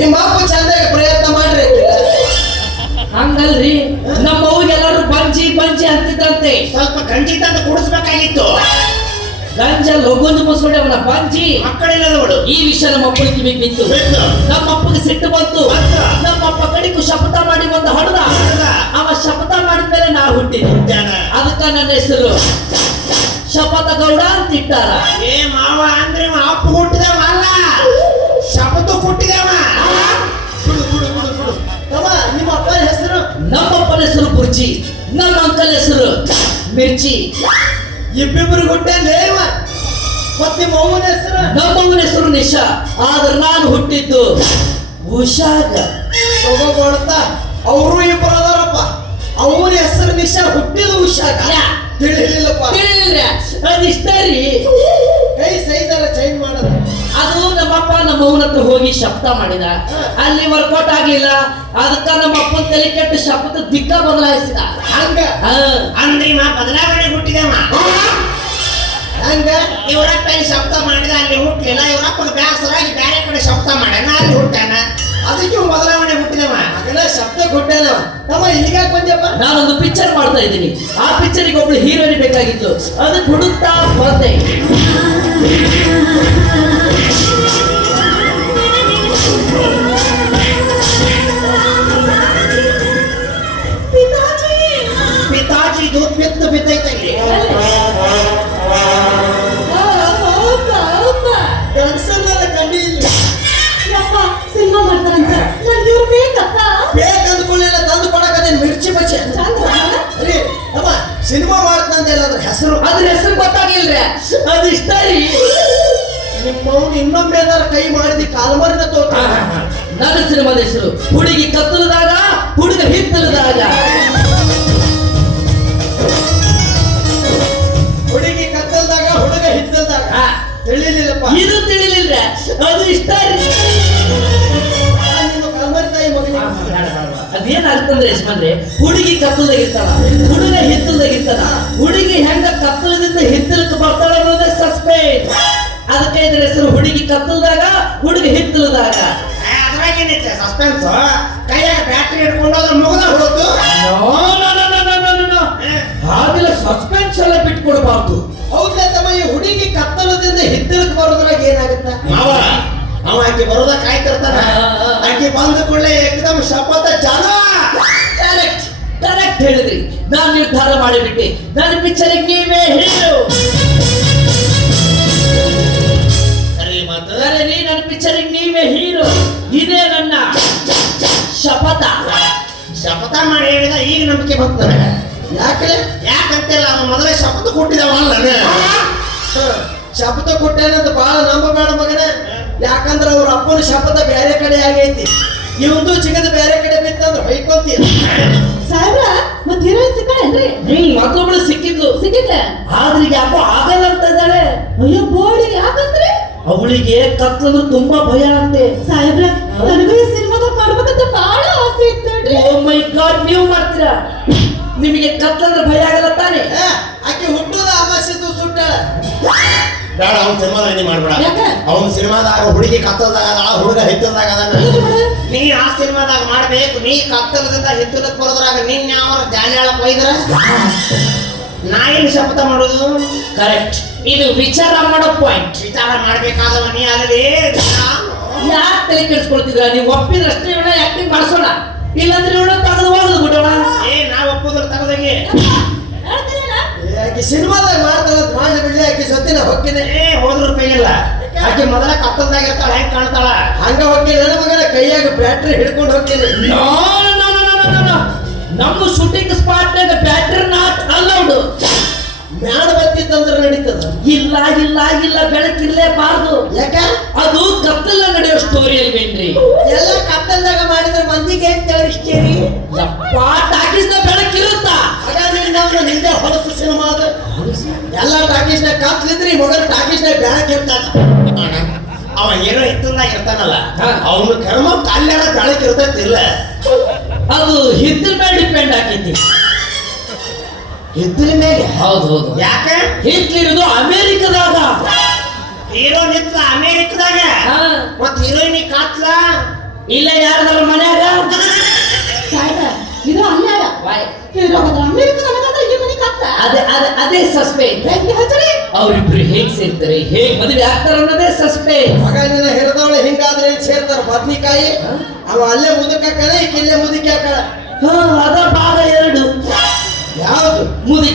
ನಿಮ್ಮ ಅಪ್ಪ ಚಂದಾಗ ಪ್ರಯತ್ನ ಮಾಡ್ರಿ. ಹಂಗಲ್ರಿ ನಮ್ಮ ಅವ್ಗೆ ಎಲ್ಲರೂ ಪಂಚಿ ಹತ್ತಿತ್ತಂತೆ ಸ್ವಲ್ಪ ಗಂಜಿ ತಂದು ಕುಡಿಸ್ಬೇಕಾಗಿತ್ತು ಗಂಜ ಲಘುಂದು ಮುಸ್ಕೊಂಡವನ ಮಕ್ಕಳಿಲ್ಲ ನೋಡು ಈ ವಿಷಯ ನಮ್ಮ ಅಪ್ಪನ ಕಿವಿಗೆ ಬಿತ್ತು. ನಮ್ಮ ಅಪ್ಪಗೆ ಸಿಟ್ಟು ಬಂತು. ನಮ್ಮ ಅಪ್ಪ ಕಡಿಕು ಶಪಥ ಮಾಡಿ ಒಂದು ಹಡದ. ಅವ ಶಪಥ ಮಾಡಿದ ಮೇಲೆ ನಾ ಹುಟ್ಟಿದ್ದೆ. ಅದಕ್ಕ ನನ್ನ ಹೆಸರು ಶಪಥ ಗೌಡ ಅಂತ ಇಟ್ಟಾರ ಏ ಮಾವ ಅಂದ್ರೆ ಅಪ್ಪು ಅಪ್ಪ ಮಿರ್ಚಿ ಇಬ್ಬಿಬ್ರು ಹುಟ್ಟಲ್ಲೇ ಇವ ಮತ್ತೆ ನಿಮ್ಮ ಹೆಸರು? ನಮ್ಮ ಅವನ ಹೆಸರು ನಿಶಾ ಆದ್ರೆ ನಾನು ಹುಟ್ಟಿದ್ದು ಉಷಾಗ. ತಗೋಕೊಳ್ತ ಅವರು ಇಬ್ಬರು ಅದಾರಪ್ಪ. ಅವನ ಹೆಸರು ನಿಶಾ ಹುಟ್ಟಿದ್ದು ಉಷಾಗ. ತಿಳಿಲಿಲ್ಲಪ್ಪ. ತಿಳಿಲಿಲ್ಲ. ಅದಿಷ್ಟ ರೀ ಕೈ ಸೈಜರ ಚೇಂಜ್ ಮಾಡೋದು ಅದು ನಮ್ಮಪ್ಪ ನಮ್ಮ ಹತ್ರ ಹೋಗಿ ಶಬ್ದ ಮಾಡಿದ. ಅಲ್ಲಿ ವರ್ಕೌಟ್ ಆಗ್ಲಿಲ್ಲ. ಅದಕ್ಕ ನಮ್ಮ ಅಪ್ಪನ ತಲೆ ಕೆಟ್ಟು ಶಬ್ದ ದಿಕ್ಕ ಬದಲಾಯಿಸಿದ. ಹಂಗ. ಅಂದ್ರೆ ಬದಲಾವಣೆ ಹುಟ್ಟಿದವ ಹಂಗ? ಇವರಪ್ಪ ಶಬ್ದ ಮಾಡಿದ ಅಲ್ಲಿ ಹುಟ್ಟಲಿಲ್ಲ ಇವರಪ್ಪನ ಬ್ಯಾಸರಾಗಿ ಬೇರೆ ಕಡೆ ಶಬ್ದ ಮಾಡ್ಯಾನ ಅಲ್ಲಿ ಹುಟ್ಟಾನ ಅದಕ್ಕೆ ಬದಲಾವಣೆ ಹುಟ್ಟಿದವ ಅದೆಲ್ಲ ಶಬ್ದ ಕೊಟ್ಟೇನ ತಮ್ಮ ಇಲ್ಲಿಗಾಕ್ ಬಂದ್ಯಪ್ಪ? ನಾನೊಂದು ಪಿಕ್ಚರ್ ಮಾಡ್ತಾ ಇದ್ದೀನಿ ಆ ಪಿಕ್ಚರಿಗೆ ಒಬ್ಳು ಹೀರೋಯಿನ್ ಬೇಕಾಗಿತ್ತು ಅದಕ್ಕೆ ಹುಡುಕ್ತಾ ಬಂದೆ ಸಿನಿಮಾ ಮಾಡ್ತಂತ ಹೇಳದ್ರ ಹೆಸರು? ಅದ್ರ ಹೆಸರು ಗೊತ್ತಾಗ್ಲಿಲ್ರಿ. ಅದಿಷ್ಟ ರೀ. ನಿಮ್ಮ ಅವ್ನು ಇನ್ನೊಮ್ಮೆ ಏನಾದ್ರು ಕೈ ಮಾಡಿದಿ ಕಾಲ್ಮರಿನ ತೋಟ ನನ್ನ ಸಿನಿಮಾದ ಹೆಸರು ಹುಡುಗಿ ಕತ್ತಲದಾಗ ಹುಡುಗ ಹಿತ್ತಲದಾಗ. ಹುಡುಗಿ ಕತ್ತಲದಾಗ ಹುಡುಗ ಹಿತ್ತಲದಾಗ. ತಿಳಿಲಿಲ್ಲಪ್ಪ. ಇದು ತಿಳಿಲಿಲ್ಲ ಅದು ಇಷ್ಟ ರೀ. ಮಗನಿಗೆ. ಅದೇನಾಗ್ತಂದ್ರೆ ಯಜಮಾನ್ರೆ ಹುಡುಗಿ ಕತ್ತಲದಾಗ ಇರ್ತಾಳ ಹುಡುಗ ಹಿತ್ತಲದಾಗ ಇರ್ತಾನ ಹುಡುಗಿ ಹೆಂಗ ಕತ್ತಲದಿಂದ ಹಿತ್ತಲಕ್ಕೆ ಬರ್ತಾಳ ಅನ್ನೋದೇ ಸಸ್ಪೆಂಡ್ ಅದಕ್ಕೆ ಇದ್ರ ಹೆಸರು ಹುಡುಗಿ ಕತ್ತಲದಾಗ ಹುಡುಗಿ ಹಿತ್ತಲದಾಗ. ಅದ್ರಾಗ ಏನೈತೆ ಸಸ್ಪೆನ್ಸ್ ಕೈಯಾಗ ಬ್ಯಾಟ್ರಿ ಹಿಡ್ಕೊಂಡು ಅದ್ರ ಮುಗಿದ ನೋ. ಹಾಗೆಲ್ಲ ಸಸ್ಪೆನ್ಸ್ ಎಲ್ಲ ಬಿಟ್ಕೊಡ್ಬಾರ್ದು. ಹೌದಾ ತಮ್ಮ ಈ ಹುಡುಗಿ ಕತ್ತಲದಿಂದ ಹಿತ್ತಲಕ್ಕೆ ಬರೋದ್ರಾಗ ಏನಾಗುತ್ತೆ? ಮಾವ ಅವ ಆಕೆ ಬರೋದ ಕಾಯ್ತಿರ್ತಾನ. ಆಕೆ ಬಂದ ಕೂಡಲೇ ಏಕದಮ್ ಶಪಥ ಚಾಲು. ಕರೆಕ್ಟ್ ಹೇಳಿದ್ರಿ. ನಾನು ನಿರ್ಧಾರ ಮಾಡಿಬಿಟ್ಟೆ. ನನ್ನ ಪಿಕ್ಚರ್ಗೆ ನೀವೇ ಹೇಳು ಅರೆ ನೀ ನನ್ನ ಪಿಕ್ಚರ್ಗೆ ನೀವೇ ಹೀರೋ ಇದೇ ನನ್ನ ಶಪಥ. ಶಪಥ ಮಾಡಿ ಹೇಳಿದ ಈಗ ನಂಬಿಕೆ ಬರ್ತಾರೆ ಯಾಕೆ? ಯಾಕಂತಿಲ್ಲ ಅವನು ಮೊದಲೇ ಶಪಥ ಕೊಟ್ಟಿದವ ಅಲ್ಲ ಶಪಥ ಕೊಟ್ಟೇನಂತ ಬಹಳ ನಂಬಬೇಡ ಮಗನೇ. ಯಾಕಂದ್ರೆ ಅವ್ರ ಅಪ್ಪನ ಶಪಥ ಬೇರೆ ಕಡೆ ಆಗೈತಿ. ಇವಂದು ಚಿಗದ ಬೇರೆ ಬಿತ್ತಂದ್ರ ಹೊಯ್ಕೊಂತೀಯ ಸಾಹೇಬ್ರ ಮತ್ ಹೀರೋಯಿನ್ ಸಿಕ್ಕಳೇನ್ರಿ? ಹ್ಮ್ ಮತ್ತೊಬ್ಳು ಸಿಕ್ಕಿದ್ಲು ಸಿಕ್ಕಿದ್ಲ? ಆದ್ರೆ ಯಾಕೋ ಆಗಲ್ಲ ಅಂತ ಇದ್ದಾಳೆ. ಅಯ್ಯೋ ಬೋಡಿ ಯಾಕಂದ್ರೆ? ಅವಳಿಗೆ ಕತ್ಲಂದ್ರೆ ತುಂಬಾ ಭಯ ಅಂತೆ. ಸಾಹೇಬ್ರ ನನಗೂ ಈ ಸಿನಿಮಾದಾಗ ಮಾಡ್ಬೇಕಂತ ಬಹಳ ಆಸೆ ಇತ್ತು ನೋಡ್ರಿ. ಓ ಮೈ ಗಾಡ್ ನೀವು ಮಾಡ್ತೀರಾ? ನಿಮಗೆ ಕತ್ಲಂದ್ರೆ ಭಯ ಆಗಲ್ಲ ತಾನೆ? ಆಕೆ ಹುಟ್ಟುದ ಅಮಾಸಿದ್ದು ಸುಟ್ಟ ಬೇಡ ಅವ್ನ ಸಿನಿಮಾದಾಗ ನೀ ಮಾಡ್ಬೇಡ. ಯಾಕೆ? ಅವನ ಸಿನಿಮಾದಾಗ ಹುಡುಗಿ ಕತ್ತದಾಗ ಆ ಹುಡುಗ ಹಿತ್ತಲ್ದಾಗ ಅದಾನ ನೀ ಆ ಸಿನಿಮಾದಾಗ ಮಾಡ್ಬೇಕು ನೀ ಕತ್ತಲದಿಂದ ಹಿತ್ತಲಕ್ಕೆ ಬರೋದ್ರಾಗ ನಿನ್ನ ಯಾವ ಜಾಲಿ ಹೇಳಕ್ ಒಯ್ದ್ರ ನಾ ಏನ್ ಶಪಥ ಮಾಡೋದು? ಕರೆಕ್ಟ್ ಇದು ವಿಚಾರ ಮಾಡೋ ಪಾಯಿಂಟ್ ವಿಚಾರ ಮಾಡ್ಬೇಕಾದವ ನೀ ಆಗಲಿ ಯಾಕೆ ತಲೆ ಕೆಡಿಸ್ಕೊಳ್ತಿದ್ರ? ನೀವು ಒಪ್ಪಿದ್ರಷ್ಟೇ ಇವಳ ಆಕ್ಟಿಂಗ್ ಮಾಡಿಸೋಣ. ಇಲ್ಲಾಂದ್ರೆ ಇವಳ ತಗದು ಹೋಗುದು ಬಿಡೋಣ. ಏ ನಾವು ಒಪ್ಪುದ್ರ ತಗದಾಗೆ. ಸಿನಿಮಾದಾಗ ಮಾಡ್ತಾಳ ಮಾಡಿ ಬಿಡ್ಲಿ ಆಕೆ ಸತ್ತಿನ ಹೊಕ್ಕಿದೆ. ಏ ಹೋದ್ರ ಕೈಯಿಲ್ಲ ಆಕೆ ಮೊದಲ ಕತ್ತಲ್ದಾಗ ಇರ್ತಾಳ ಹೆಂಗ್ ಕಾಣ್ತಾಳ? ಹಂಗ ಹೋಗ್ತೀನಿ ನನ್ನ ಮಗನ ಕೈಯಾಗ ಬ್ಯಾಟ್ರಿ ಹಿಡ್ಕೊಂಡು ಹೋಗ್ತೀನಿ. ನಮ್ಮ ಶೂಟಿಂಗ್ ಸ್ಪಾಟ್ನಾಗ ಬ್ಯಾಟ್ರಿ ನಾಟ್ ಅಲೌಡ್ ಮ್ಯಾಡ ಬತ್ತಿತ್ತಂದ್ರೆ ನಡೀತದ? ಇಲ್ಲ ಇಲ್ಲ ಇಲ್ಲ ಬೆಳಕಿರ್ಲೇಬಾರ್ದು ಯಾಕ? ಅದು ಕತ್ತಲ ನಡೆಯೋ ಸ್ಟೋರಿ ಅಲ್ವೇನ್ರಿ ಎಲ್ಲ ಕತ್ತಲ್ದಾಗ ಮಾಡಿದ್ರೆ ಮಂದಿಗೆ ಏನ್ ತಿಳಿಸ್ತೀರಿ? ಪಾಟ್ ಹಾಕಿಸಿದ ಬೆಳಕಿರುತ್ತಾ ನಿಂದೆ ಹೊಲಸು ಸಿನಿಮಾ ಎಲ್ಲ ಟಾಕೀಸ್ನಾಗ ಕತ್ಲಿದ್ರಿ ಮಗನ ಟಾಕೀಸ್ನಾಗ ಅಣ್ಣ, ಅವ ಏನೋ ಹಿತ್ತಲ್ದಾಗ ಇರ್ತಾನಲ್ಲ. ಅವನು ಕರ್ಮ ಕಲ್ಯಾಣ ಬೆಳಕ್ ಇರ್ತೈತಿಲ್ಲ ಅದು ಹಿತ್ತಲ ಮೇಲೆ ಡಿಪೆಂಡ್ ಆಕೈತಿ. ಹಿತ್ತಲ ಮೇಲೆ? ಹೌದು ಹೌದು. ಯಾಕೆ? ಹಿತ್ತಲಿರೋದು ಅಮೇರಿಕದಾಗ. ಹೀರೋ ನಿಂತ ಅಮೇರಿಕದಾಗ. ಮತ್ ಹೀರೋಯಿನಿ ಕಾತ್ಲ? ಇಲ್ಲ ಯಾರ್ದಾರ ಮನ್ಯಾಗ? ಇದು ಅನ್ಯಾಯ. ವಾಯ್. ಇರೋದ್ರ ಅದೇ ಅದೇ ಅದೇ ಸಸ್ಪೆನ್ಸ್ ಬೆಂಕಿ ಹಚ್ಚರಿ ಅವರಿಬ್ರು ಹೇಗ್ ಸೇರ್ತಾರೆ ಹೇಗ್ ಮದುವೆ ಆಗ್ತಾರ ಅನ್ನೋದೇ ಸಸ್ಪೆನ್ಸ್ ಮಗ ನಿನ್ನ ಹಿರಿದವಳು ಹಿಂಗಾದ್ರೆ ಸೇರ್ತಾರೆ ಬದ್ನಿಕಾಯಿ. ಅವ ಅಲ್ಲೇ ಮುದುಕಾಕಣ ಇಲ್ಲೇ ಮುದುಕಿ ಹಾಕಳ ಹಾ ಅದ ಭಾಗ ಎರಡು. ಯಾವ್ದು? ಮುದಿ